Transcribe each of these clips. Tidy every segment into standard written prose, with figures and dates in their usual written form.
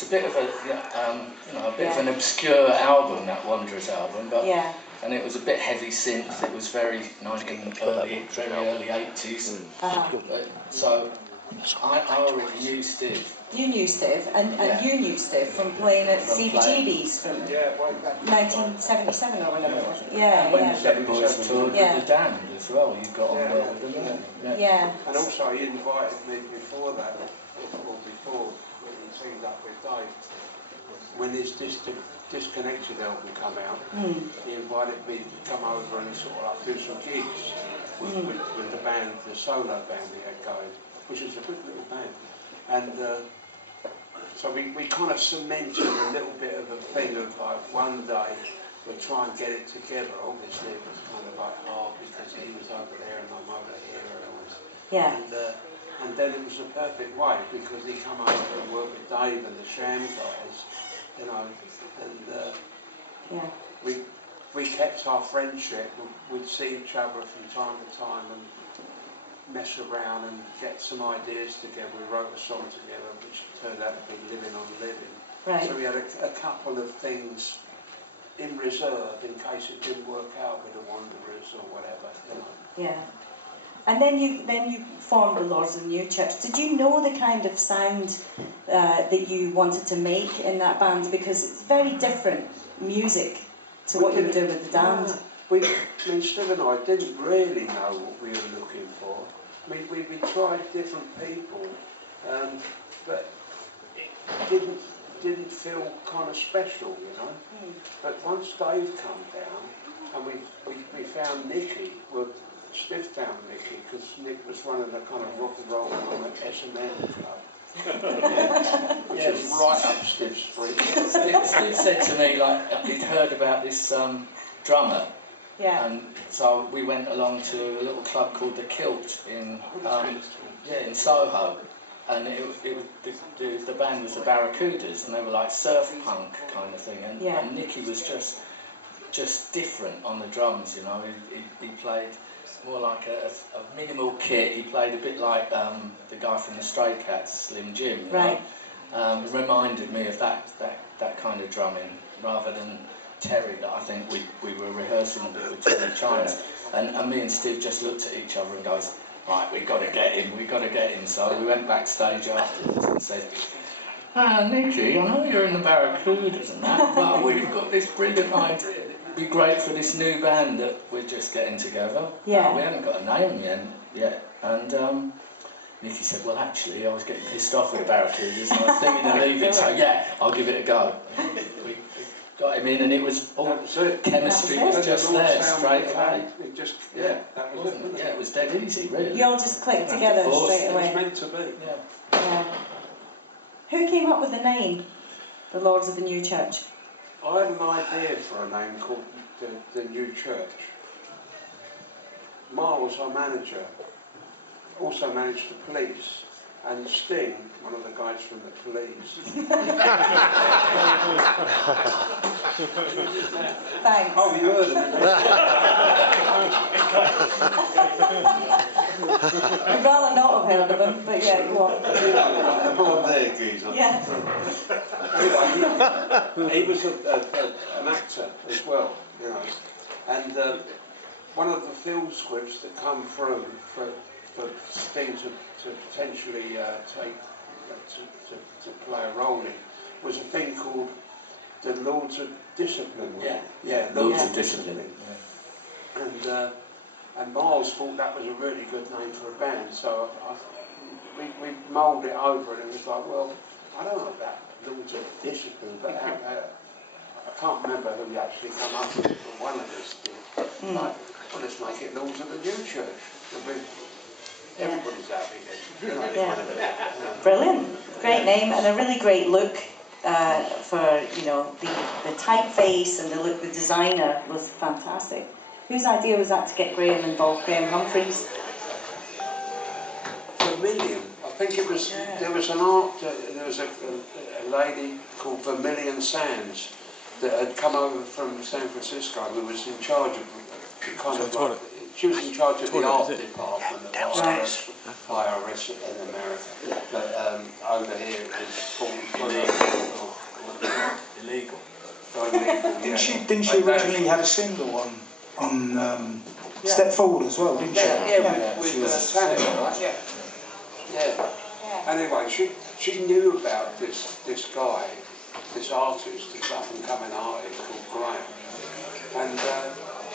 it's a bit of a, you know, a bit of an obscure album, that Wanderers album, but and it was a bit heavy synth. It was very very early 80s. But, so I already knew Steve. You knew Steve, and you knew Steve from playing at CBGB's from 1977 or whenever it was. And when the Seven Boys toured with the Damned as well, you got on well with them. And also he invited me before that, or before when he teamed up with Dave, when his Disconnected album come out, he invited me to come over and sort of like do some gigs with the band, the solo band he had going, which is a good little band. And so we kind of cemented a little bit of a thing of like one day we'll try and get it together. Obviously it was kind of like hard because he was over there and I'm over here and I was. And then it was a perfect way because he come over and worked with Dave and the Sham guys, you know, and we kept our friendship. We'd see each other from time to time and mess around and get some ideas together. We wrote a song together which turned out to be Living on Living. Right. So we had a couple of things in reserve in case it didn't work out with the Wanderers or whatever, you know. Yeah. And then you formed the Lords of the New Church. Did you know the kind of sound that you wanted to make in that band? Because it's very different music to what you were doing with the Damned. I mean, Steve and I didn't really know what we were looking for. I mean, we tried different people, but it didn't feel kind of special, you know. But once Dave came down and we found Nicky, well, Steve found Nicky because Nick was running a kind of rock and roll S&M club, which is right up Steve's street. Steve said to me, like, he'd heard about this drummer. And so we went along to a little club called The Kilt in Soho, and the band was the Barracudas, and they were like surf punk kind of thing, and Nicky was just different on the drums, you know. He played more like a minimal kit. He played a bit like the guy from the Stray Cats, Slim Jim, you know. Reminded me of that kind of drumming rather than Terry, that I think we were rehearsing a bit with Terry Chimes, and me and Steve just looked at each other and goes, right, we've got to get him. So we went backstage afterwards and said, Nicky, I know you're in the Barracudas and that, but we've got this brilliant idea. It'd be great for this new band that we're just getting together. We haven't got a name yet. And Nicky said, well, actually, I was getting pissed off with the Barracudas and I was thinking of leaving, so I'll give it a go. We got him in and it was all chemistry was just there straight away. It was dead easy, really. You all just clicked together straight away. It was meant to be. Who came up with the name, the Lords of the New Church? I had an idea for a name called the New Church. Miles, our manager, also managed the Police, and Sting, one of the guys from the Police. Thanks. Oh, you heard him? I'd rather not have heard of him, but yeah, go on. I'm there, geezer. Yeah. Anyway, he was an actor as well, you know, and one of the film scripts that come through for Sting to potentially to play a role in was a thing called the Lords of Discipline. Lords of Discipline. And Miles thought that was a really good name for a band, so we mulled it over, and it was like, well, I don't know about Lords of Discipline, but I can't remember who actually came up with it, but one of us did. Like, well, let's make it Lords of the New Church. Everybody's happy then. Brilliant. Great name and a really great look for, you know, the typeface and the look. The designer was fantastic. Whose idea was that to get Graham involved, Graham Humphreys? Vermilion. I think it was, there was a lady called Vermilion Sands that had come over from San Francisco who was in charge of kind of like, she was in charge of the art department at IRS in America, but over here it was called Didn't she originally have a single on Step Forward as well, didn't she? Yeah, with Tanner, right? Yeah. Anyway, she knew about this guy, this artist, this up-and-coming artist called Graham. And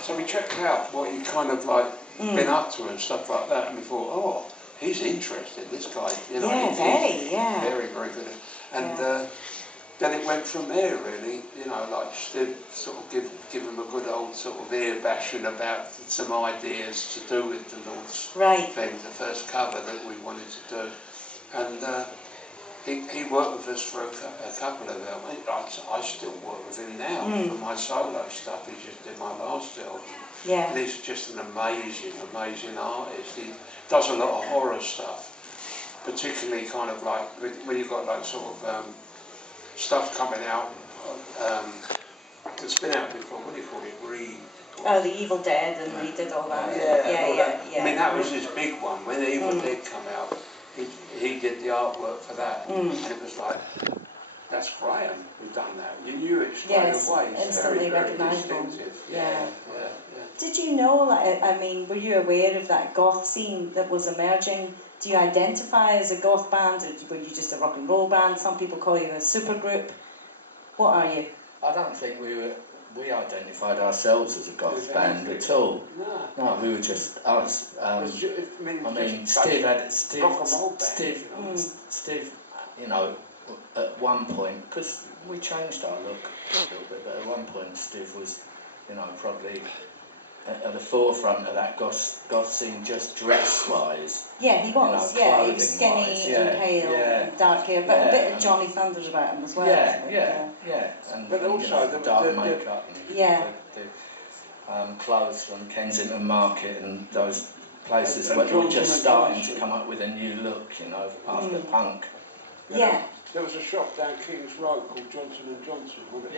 so we checked out what he kind of like been up to and stuff like that, and we thought, oh, he's interesting, this guy, you know. Very, very good. And then it went from there, really, you know, like Steve sort of give him a good old sort of ear bashing about some ideas to do with the Lord's thing, the first cover that we wanted to do. And he worked with us for a couple of them. I still work with him now for my solo stuff. He just did my last album. Yeah. And he's just an amazing, amazing artist. He does a lot of horror stuff, particularly kind of like when you've got like sort of stuff coming out that's been out before. What do you call it? Oh, the Evil Dead, and he did all that. Yeah. I mean, that was his big one. When the Evil Dead come out, he did the artwork for that, and it was like, that's Graham who done that. You knew it straight away. It's instantly very recognisable. distinctive. Yeah. Did you know, like, I mean, were you aware of that goth scene that was emerging? Do you identify as a goth band, or were you just a rock and roll band? Some people call you a supergroup. What are you? I don't think we identified ourselves as a goth band at all. No, we were just us. I mean, Steve, you know, at one point, because we changed our look a little bit, but at one point Steve was, you know, probably at the forefront of that goth scene, just dress-wise. Yeah, he was. You know, he was skinny and pale and dark hair, but a bit of Johnny Thunders about him as well. And but also the dark makeup and the clothes from Kensington Market and those places where they were just starting to come up with a new look, you know, after punk. There was a shop down King's Road called Johnson & Johnson, wasn't it?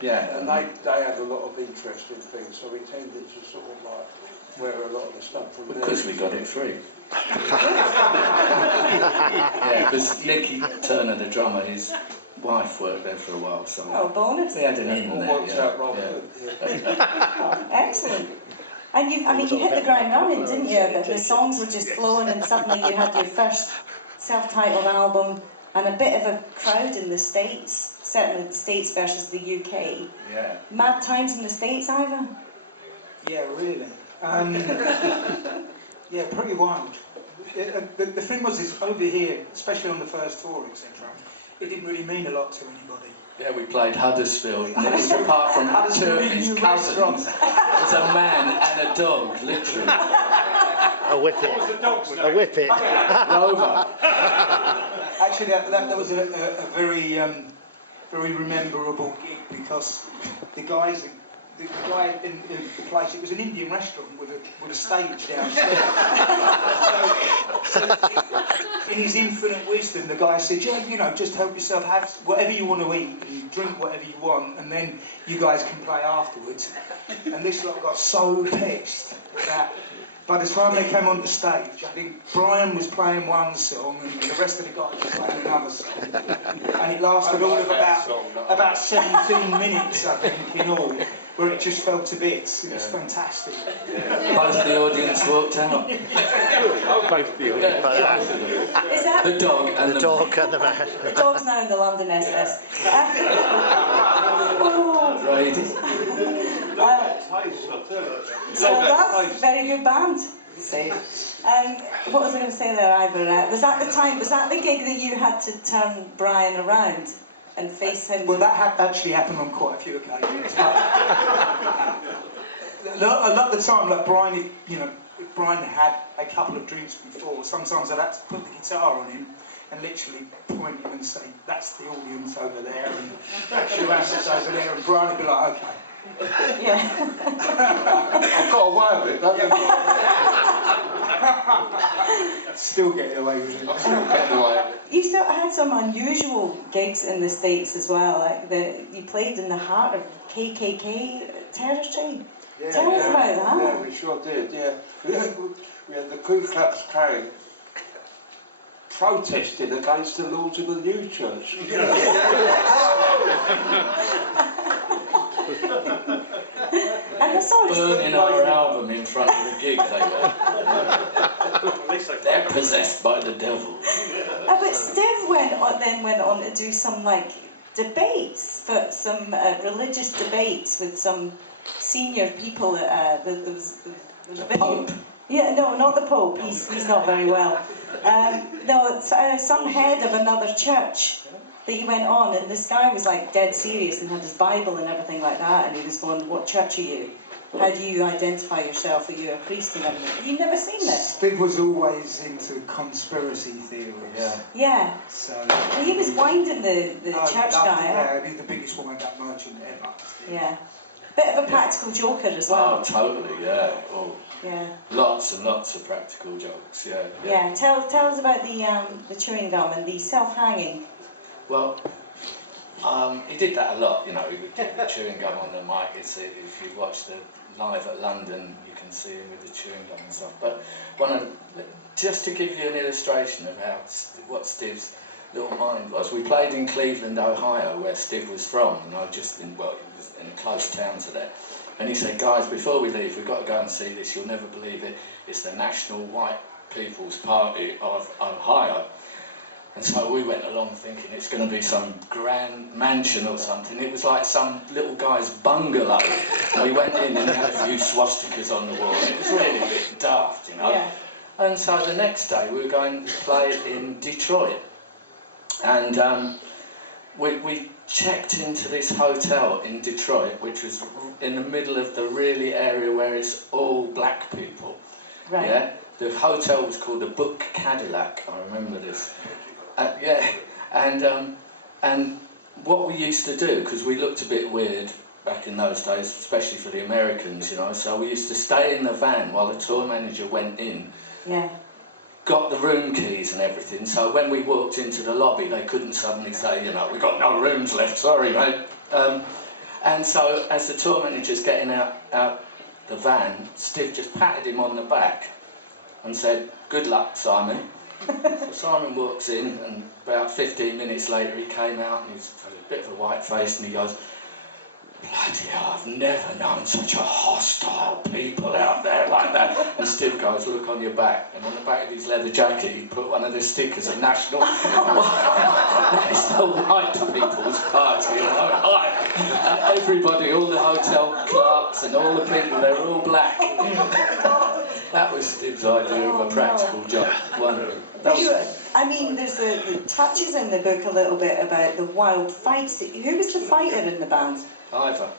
Yeah. And they had a lot of interesting things, so we tended to sort of like wear a lot of the stuff from there. Because we got it free. Because Nicky Turner, the drummer, his wife worked there for a while, so bonus. we had an in there. Excellent. And you hit the ground running, didn't you? The songs were just flowing, and suddenly you had your first self-titled album and a bit of a crowd in the States, certainly the States versus the UK. Yeah. Mad times in the States, Ivan? Yeah, really. Yeah, pretty wild. The thing was, is over here, especially on the first tour, etc., it didn't really mean a lot to anybody. Yeah, we played Huddersfield, and it was apart from two of his cousins, it was a man and a dog, literally. A whippet. A whippet. Rover. Actually, that was a very very rememberable gig, because the guy in the place, it was an Indian restaurant with a stage downstairs. so in his infinite wisdom, the guy said, you know, just help yourself, have whatever you want to eat and drink whatever you want, and then you guys can play afterwards. And this lot got so pissed that by the time they came onto stage, I think Brian was playing one song and the rest of the guys were playing another song. And it lasted all of about 17 minutes, I think, in all, where it just fell to bits. It was fantastic. Both the audience walked out. Both the audience. Is that the dog and the dog and the man. The dog's now in the London SS. So that's a very good band. What was I going to say there, Ivor? Was that the gig that you had to turn Brian around and face him? Well, that actually happened on quite a few occasions. A lot of the time, like Brian, you know, if Brian had a couple of drinks before, sometimes I'd have to put the guitar on him and literally point him and say, that's the audience over there, and that's your assets over there, and Brian would be like, okay. Yeah. I've got away with it, don't you? Still getting away with it. You still had some unusual gigs in the States as well, like you played in the heart of KKK territory. Tell us about that. Yeah, we sure did, yeah. We had the Ku Klux Klan protesting against the Lords of the New Church. they were. They're possessed by the devil. But Steve went on to do some like debates, for some religious debates with some senior people. There was The Pope? Yeah, no, not the Pope. He's not very well. No, it's, some head of another church that he went on, and this guy was like dead serious and had his Bible and everything like that, and he was going, "What church are you? How do you identify yourself? Are you a priest?" and everything. Have you never seen this? Steve was always into conspiracy theories. Yeah. Yeah. So He was winding the church guy up. Yeah, he's the biggest woman that merchant ever. Steve. Yeah. Bit of a practical joker as well. Oh, totally, yeah. Oh. Yeah. Lots and lots of practical jokes, yeah. Yeah. Tell us about the chewing gum and the self-hanging. Well, he did that a lot, you know, he would keep the chewing gum on the mic. If you watch the live at London, you can see him with the chewing gum and stuff. But just to give you an illustration of what Steve's little mind was, we played in Cleveland, Ohio, where Steve was from, and he was in a close town to there. And he said, "Guys, before we leave, we've got to go and see this. You'll never believe it. It's the National White People's Party of Ohio." And so we went along thinking it's going to be some grand mansion or something. It was like some little guy's bungalow. We went in and had a few swastikas on the wall. It was really a bit daft, you know. Yeah. And so the next day we were going to play in Detroit. And we checked into this hotel in Detroit, which was in the middle of the really area where it's all black people. Right. Yeah. The hotel was called the Book Cadillac. I remember this. Yeah, and what we used to do, because we looked a bit weird back in those days, especially for the Americans, you know, so we used to stay in the van while the tour manager went in. Yeah. Got the room keys and everything, so when we walked into the lobby, they couldn't suddenly say, you know, "We've got no rooms left, sorry, mate." And so as the tour manager's getting out the van, Steve just patted him on the back and said, "Good luck, Simon." So Simon walks in, and about 15 minutes later he came out and he's got a bit of a white face, and he goes, "Bloody hell, I've never known such a hostile people out there like that." And Steve goes, "Look on your back." And on the back of his leather jacket he put one of the stickers of National White People's Party in Ohio. And everybody, all the hotel clerks and all the people, they were all black. That was Steve's idea of a practical joke. One of them. I mean, there's the touches in the book a little bit about the wild fights. Who was the fighter in the band? Ivor.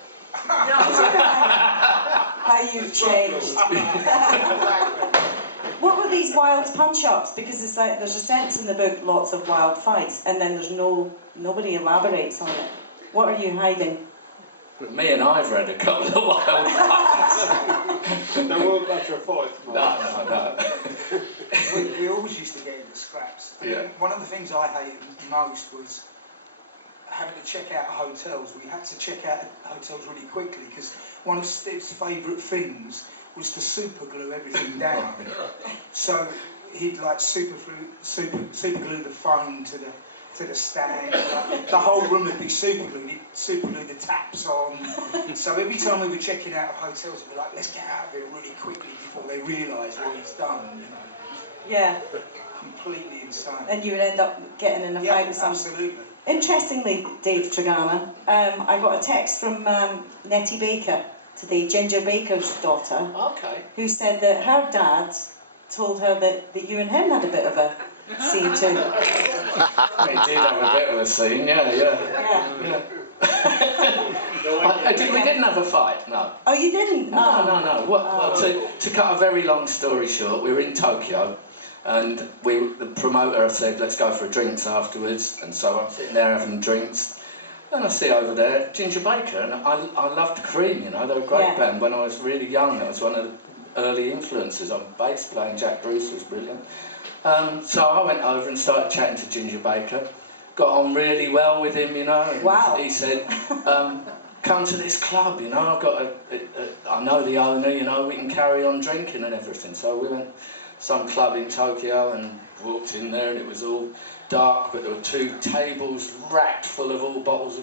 How you've changed. What were these wild punch-ups? Because it's like there's a sense in the book, lots of wild fights, and then there's nobody elaborates on it. What are you hiding? Me and Ivor had a couple of wild fights. They weren't much of a fight. No. We always used to get into scraps. Yeah. One of the things I hated most was having to check out hotels. We had to check out hotels really quickly because one of Steve's favourite things was to super glue everything down. So he'd like super glue the phone to the stand. The whole room would be super glued. He'd super glue the taps on. So every time we were checking out of hotels, we'd be like, "Let's get out of here really quickly before they realise what he's done." You know. Yeah. Completely insane. And you would end up getting in a fight with someone. Absolutely. Interestingly, Dave Tregunna, I got a text from Nettie Baker today, Ginger Baker's daughter, Okay. who said that her dad told her that you and him had a bit of a scene too. We did have a bit of a scene, yeah. We didn't have a fight, no. Oh, you didn't? No. Well, to cut a very long story short, we were in Tokyo, and the promoter said, "Let's go for drinks afterwards." And so I'm sitting there having drinks, and I see over there Ginger Baker, and I loved Cream, you know, they were a great band. When I was really young, that was one of the early influences on bass playing. Jack Bruce was brilliant. So I went over and started chatting to Ginger Baker. Got on really well with him, you know. And wow. He said, "Come to this club, you know. I know the owner, you know. We can carry on drinking and everything." So we went to some club in Tokyo and walked in there, and it was all dark, but there were 2 tables racked full of all bottles of